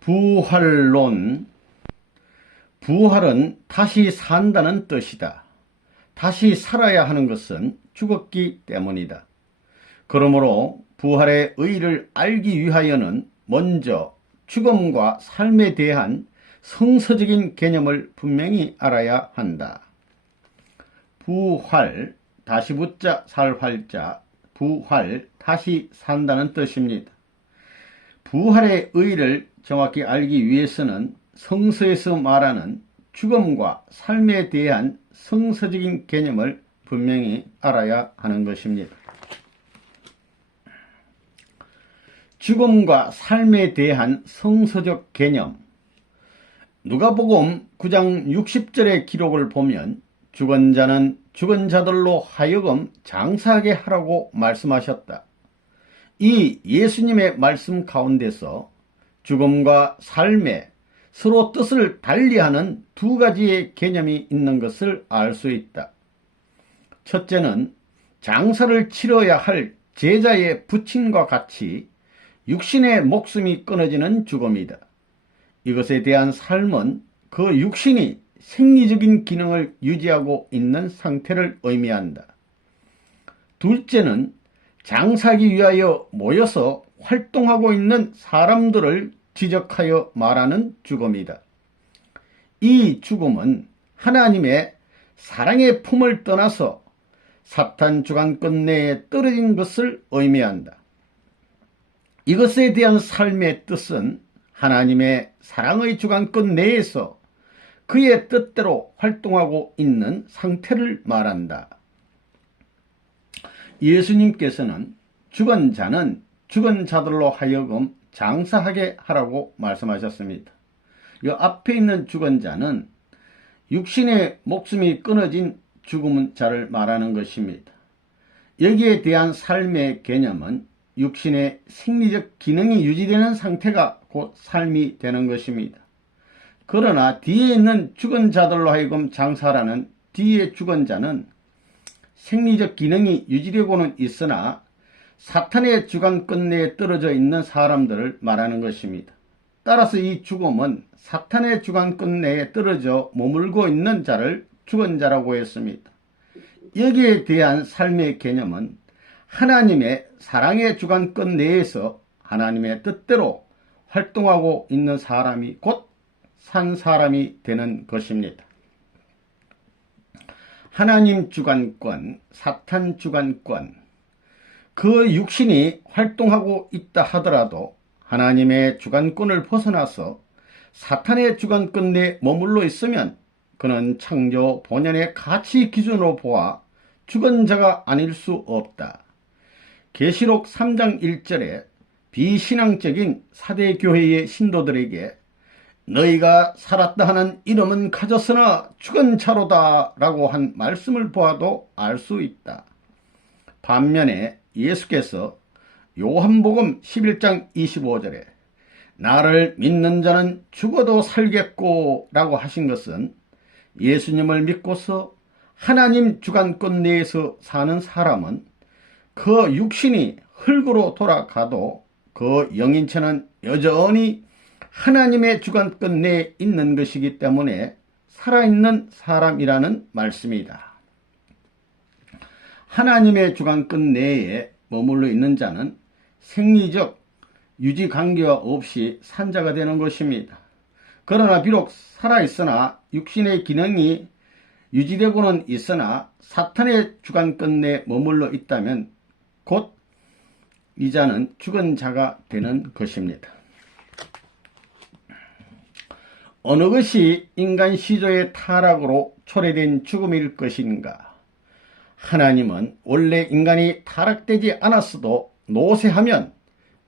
부활론. 부활은 다시 산다는 뜻이다. 다시 살아야 하는 것은 죽었기 때문이다. 그러므로 부활의 의의를 알기 위하여는 먼저 죽음과 삶에 대한 성서적인 개념을 분명히 알아야 한다. 부활, 다시 붙자 살 활자, 부활, 다시 산다는 뜻입니다. 부활의 의의를 정확히 알기 위해서는 성서에서 말하는 죽음과 삶에 대한 성서적인 개념을 분명히 알아야 하는 것입니다. 죽음과 삶에 대한 성서적 개념. 누가복음 9장 60절의 기록을 보면 죽은 자는 죽은 자들로 하여금 장사하게 하라고 말씀하셨다. 이 예수님의 말씀 가운데서 죽음과 삶에 서로 뜻을 달리하는 두 가지의 개념이 있는 것을 알 수 있다. 첫째는 장사를 치러야 할 제자의 부친과 같이 육신의 목숨이 끊어지는 죽음이다. 이것에 대한 삶은 그 육신이 생리적인 기능을 유지하고 있는 상태를 의미한다. 둘째는 장사하기 위하여 모여서 활동하고 있는 사람들을 지적하여 말하는 죽음이다. 이 죽음은 하나님의 사랑의 품을 떠나서 사탄 주관권 내에 떨어진 것을 의미한다. 이것에 대한 삶의 뜻은 하나님의 사랑의 주관권 내에서 그의 뜻대로 활동하고 있는 상태를 말한다. 예수님께서는 죽은 자는 죽은 자들로 하여금 장사하게 하라고 말씀하셨습니다. 이 앞에 있는 죽은 자는 육신의 목숨이 끊어진 죽은 자를 말하는 것입니다. 여기에 대한 삶의 개념은 육신의 생리적 기능이 유지되는 상태가 곧 삶이 되는 것입니다. 그러나 뒤에 있는 죽은 자들로 하여금 장사하라는 뒤에 죽은 자는 생리적 기능이 유지되고는 있으나 사탄의 주관권 내에 떨어져 있는 사람들을 말하는 것입니다. 따라서 이 죽음은 사탄의 주관권 내에 떨어져 머물고 있는 자를 죽은 자라고 했습니다. 여기에 대한 삶의 개념은 하나님의 사랑의 주관권 내에서 하나님의 뜻대로 활동하고 있는 사람이 곧 산 사람이 되는 것입니다. 하나님 주관권, 사탄 주관권, 그 육신이 활동하고 있다 하더라도 하나님의 주관권을 벗어나서 사탄의 주관권 내에 머물러 있으면 그는 창조 본연의 가치 기준으로 보아 죽은 자가 아닐 수 없다. 계시록 3장 1절에 비신앙적인 사대교회의 신도들에게 너희가 살았다 하는 이름은 가졌으나 죽은 자로다 라고 한 말씀을 보아도 알 수 있다. 반면에 예수께서 요한복음 11장 25절에 나를 믿는 자는 죽어도 살겠고 라고 하신 것은 예수님을 믿고서 하나님 주관권 내에서 사는 사람은 그 육신이 흙으로 돌아가도 그 영인체는 여전히 하나님의 주관권 내에 있는 것이기 때문에 살아있는 사람이라는 말씀이다. 하나님의 주관권 내에 머물러 있는 자는 생리적 유지관계가 없이 산자가 되는 것입니다. 그러나 비록 살아있으나 육신의 기능이 유지되고는 있으나 사탄의 주관권 내에 머물러 있다면 곧 이 자는 죽은 자가 되는 것입니다. 어느 것이 인간 시조의 타락으로 초래된 죽음일 것인가? 하나님은 원래 인간이 타락되지 않았어도 노쇠하면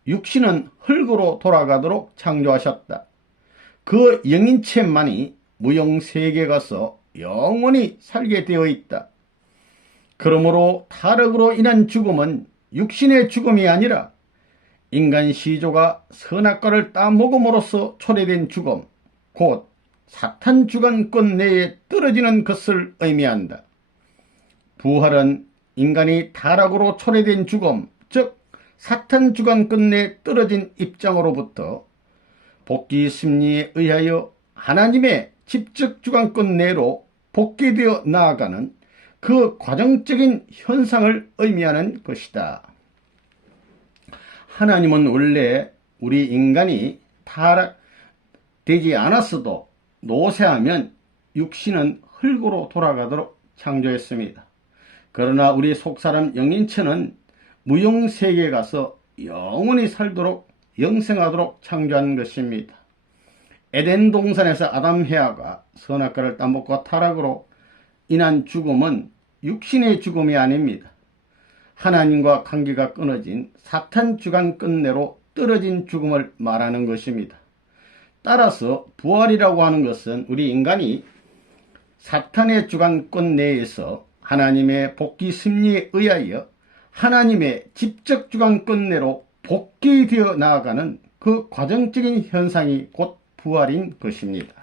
육신은 흙으로 돌아가도록 창조하셨다. 그 영인체만이 무영세계에 가서 영원히 살게 되어 있다. 그러므로 타락으로 인한 죽음은 육신의 죽음이 아니라 인간 시조가 선악과를 따먹음으로써 초래된 죽음, 곧 사탄 주관권 내에 떨어지는 것을 의미한다. 부활은 인간이 타락으로 초래된 죽음, 즉 사탄 주관권 내에 떨어진 입장으로부터 복귀 심리에 의하여 하나님의 직접 주관권 내로 복귀되어 나아가는 그 과정적인 현상을 의미하는 것이다. 하나님은 원래 우리 인간이 타락되지 않았어도 노쇠하면 육신은 흙으로 돌아가도록 창조했습니다. 그러나 우리 속사람 영인체는 무용세계에 가서 영원히 살도록 영생하도록 창조한 것입니다. 에덴 동산에서 아담 해아가 선악과를 따먹고 타락으로 인한 죽음은 육신의 죽음이 아닙니다. 하나님과 관계가 끊어진 사탄 주관권 내로 떨어진 죽음을 말하는 것입니다. 따라서 부활이라고 하는 것은 우리 인간이 사탄의 주관권 내에서 하나님의 복귀 심리에 의하여 하나님의 직접 주관권 내로 복귀되어 나아가는 그 과정적인 현상이 곧 부활인 것입니다.